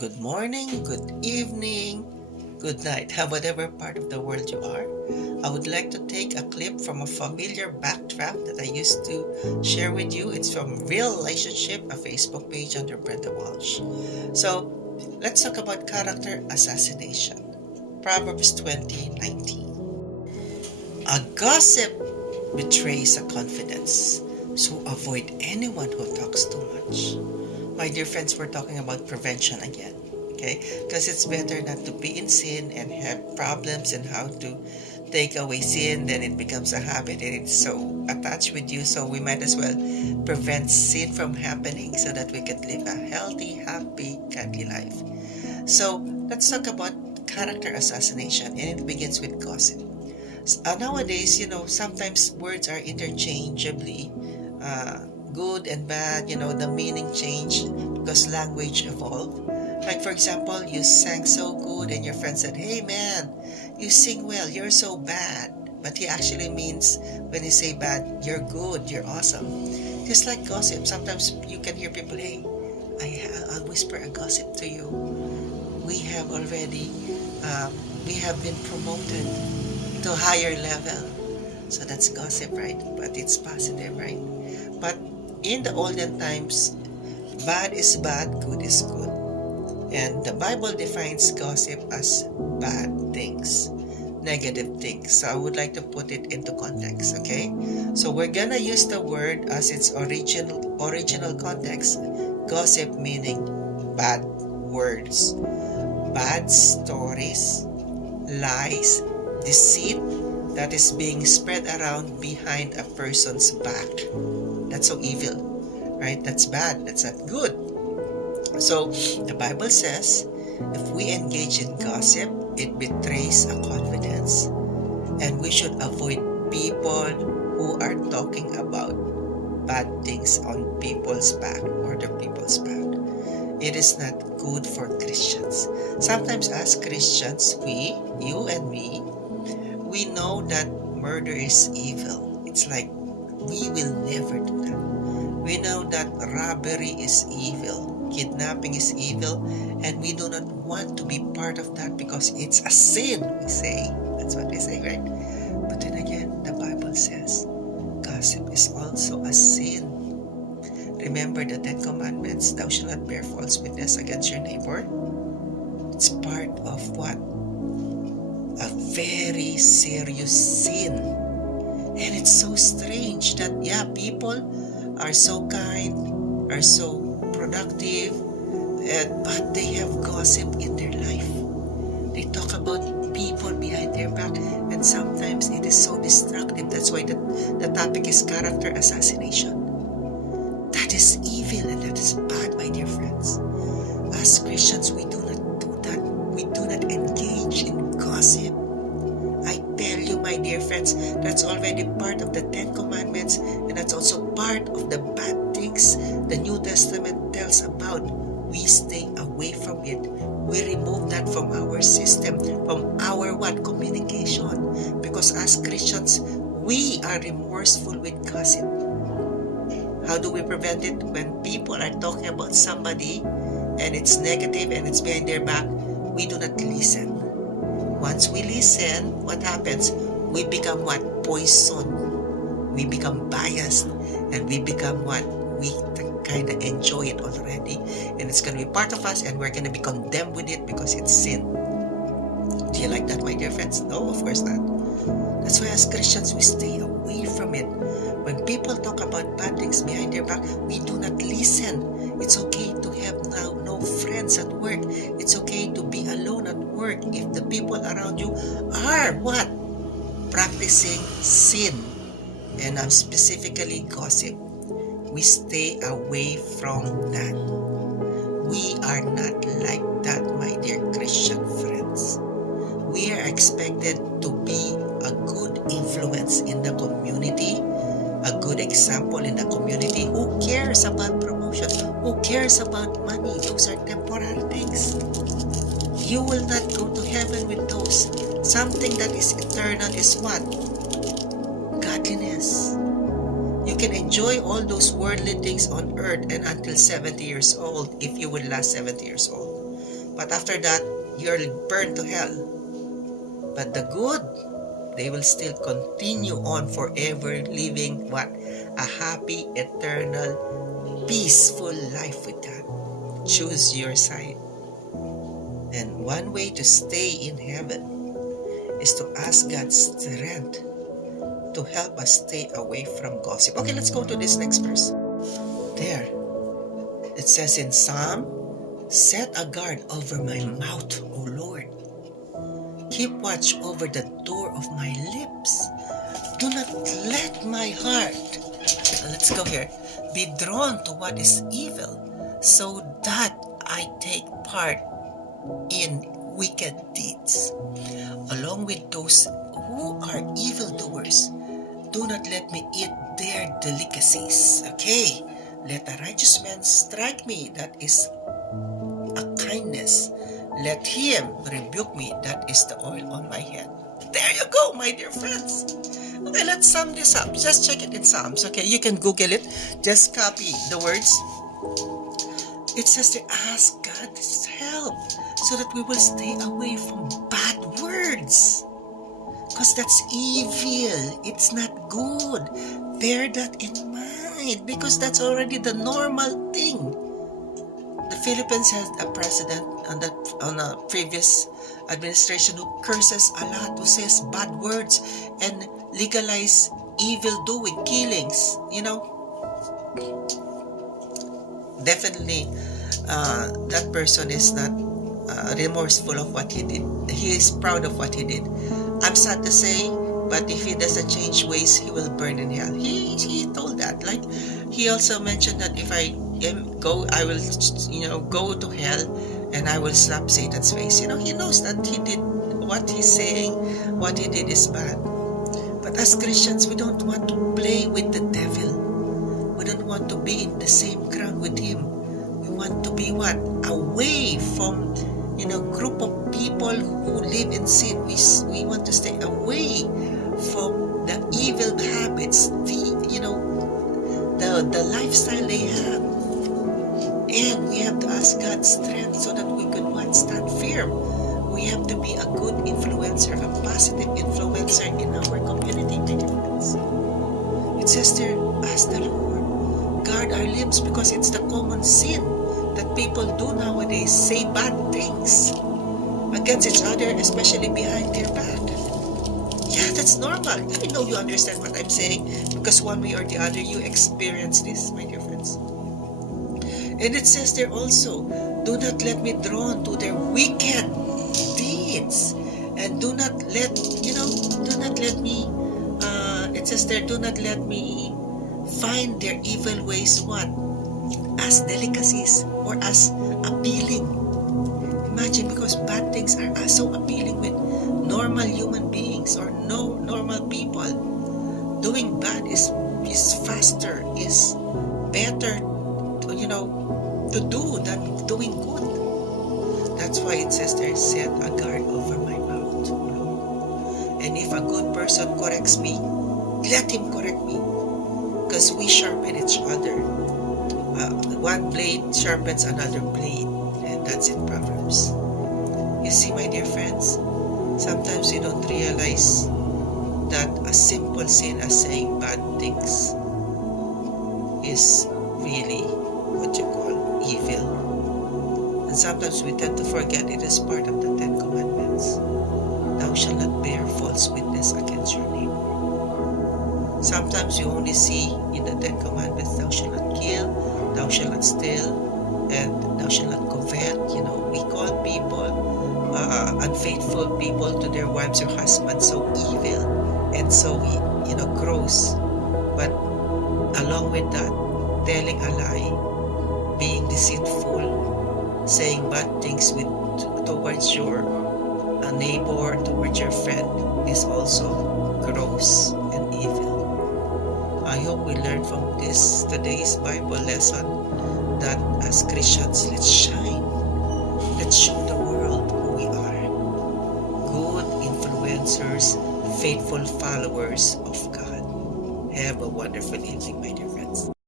Good morning, good evening, good night, whatever part of the world you are. I would like to take a clip from a familiar backdraft that I used to share with you. It's from Real Relationship, a Facebook page under Brenda Walsh. So let's talk about character assassination. Proverbs 20:19. A gossip betrays a confidence, so avoid anyone who talks too much. My dear friends, we're talking about prevention again. Okay? Because it's better not to be in sin and have problems and how to take away sin, then it becomes a habit and it's so attached with you. So we might as well prevent sin from happening so that we can live a healthy, happy, godly life. So let's talk about character assassination, and it begins with gossip. Nowadays, sometimes words are interchangeably good and bad, the meaning change because language evolve. Like for example, you sang so good and your friend said, "Hey man, you sing well, you're so bad." But he actually means when he say bad, you're good, you're awesome. Just like gossip, sometimes you can hear people, "Hey, I'll whisper a gossip to you. We have already, we have been promoted to higher level." So that's gossip, right? But it's positive, right? But in the olden times, bad is bad, good is good. And the Bible defines gossip as bad things, negative things. So I would like to put it into context, okay? So we're gonna use the word as its original context. Gossip meaning bad words, bad stories, lies, deceit that is being spread around behind a person's back. That's so evil, right? That's bad. That's not good. So the Bible says if we engage in gossip, it betrays a confidence, and we should avoid people who are talking about bad things on people's back or the people's back. It is not good for Christians. Sometimes as Christians, you and me, we know that murder is evil. It's like we will never do that. We know that robbery is evil, kidnapping is evil, and we do not want to be part of that because it's a sin, we say. That's what we say, right? But then again, the Bible says gossip is also a sin. Remember the Ten Commandments, thou shalt not bear false witness against your neighbor. It's part of what? A very serious sin. And it's so strange that, people are so kind, are so productive, but they have gossip in their life. They talk about people behind their back, and sometimes it is so destructive. That's why the topic is character assassination. That is evil and that is bad, my dear friends. As Christians, we do not do that. We do not engage in gossip. I tell you, my dear friends, that's already part of the Ten Commandments, and that's also part of the bad things the New Testament tells about. We stay away from it. We remove that from our system, from our communication. Because as Christians, we are remorseful with gossip. How do we prevent it? When people are talking about somebody and it's negative and it's behind their back, we do not listen. Once we listen, what happens? We become what? Poison. We become biased, and we become what? We kind of enjoy it already, and it's going to be part of us, and we're going to be condemned with it because it's sin. Do you like that, my dear friends? No, of course not. That's why as Christians, we stay away from it. When people talk about bad things behind their back, we do not listen. It's okay to have now no friends at work. It's okay to be alone at work if the people around you are what? Practicing sin. And I'm specifically gossip. We stay away from that. We are not like that, my dear Christian friends. We are expected to be a good influence in the community, a good example in the community. Who cares about promotion? Who cares about money? Those are temporary things. You will not go to heaven with those. Something that is eternal is what? Godliness. You can enjoy all those worldly things on earth and until 70 years old if you will last 70 years old. But after that, you're burned to hell. But the good, they will still continue on forever living what? A happy, eternal, peaceful life with God. Choose your side. And one way to stay in heaven is to ask God's strength to help us stay away from gossip. Okay, let's go to this next verse. There, it says in Psalm, set a guard over my mouth, O Lord. Keep watch over the door of my lips. Do not let my heart, let's go here, be drawn to what is evil, so that I take part in wicked deeds. Along with those who are evildoers, do not let me eat their delicacies. Okay, let a righteous man strike me, that is a kindness. Let him rebuke me, that is the oil on my head. There you go, my dear friends. Okay, let's sum this up. Just check it in Psalms. Okay, you can Google it. Just copy the words. It says to ask God's help so that we will stay away from bad words. Because that's evil. It's not good. Bear that in mind, because that's already the normal thing. The Philippines had a president on a previous administration who curses a lot, who says bad words and legalize evil doing, killings, Definitely, that person is not remorseful of what he did. He is proud of what he did. I'm sad to say, but if he doesn't change ways, he will burn in hell. He told that. Like, he also mentioned that if I I will, go to hell, and I will slap Satan's face. He knows that he did what he's saying, what he did is bad. But as Christians, we don't want to play with the devil. We don't want to be in the same ground with him. We want to be what? Away from, group of people who live in sin. We want to stay away from the evil habits, the lifestyle they have. And we have to ask God's strength so that we can stand firm. We have to be a good influencer, a positive influencer in our community, my friends. It says there, ask the Lord, guard our lips, because it's the common sin that people do nowadays, say bad things against each other, especially behind their back. Yeah, that's normal. I know you understand what I'm saying, because one way or the other, you experience this, my dear friends. And it says there also, do not let me drawn to their wicked deeds. And do not let me, it says there, do not let me find their evil ways, what? As delicacies or as appealing. Imagine, because bad things are so appealing with normal human beings or no normal people. Doing bad is faster, is better to do than doing good. That's why it says there, set a guard over my mouth, Lord. And if a good person corrects me, let him correct me, because we sharpen each other. One blade sharpens another blade, and that's in Proverbs. You see, my dear friends, sometimes we don't realize that a simple sin as saying bad things is really what you call evil. And sometimes we tend to forget it is part of the Ten Commandments. Thou shalt not bear false witness against your neighbor. Sometimes you only see in the Ten Commandments, thou shalt not kill, thou shalt not steal, and thou shalt not covet. We call people, unfaithful people to their wives or husbands, so evil and so, gross. But along with that, telling a lie, being deceitful, saying bad things towards your neighbor, towards your friend, is also gross and evil. I hope we learned from today's Bible lesson that as Christians, let's shine. Let's show the world who we are. Good influencers, faithful followers of God. Have a wonderful evening, my dear.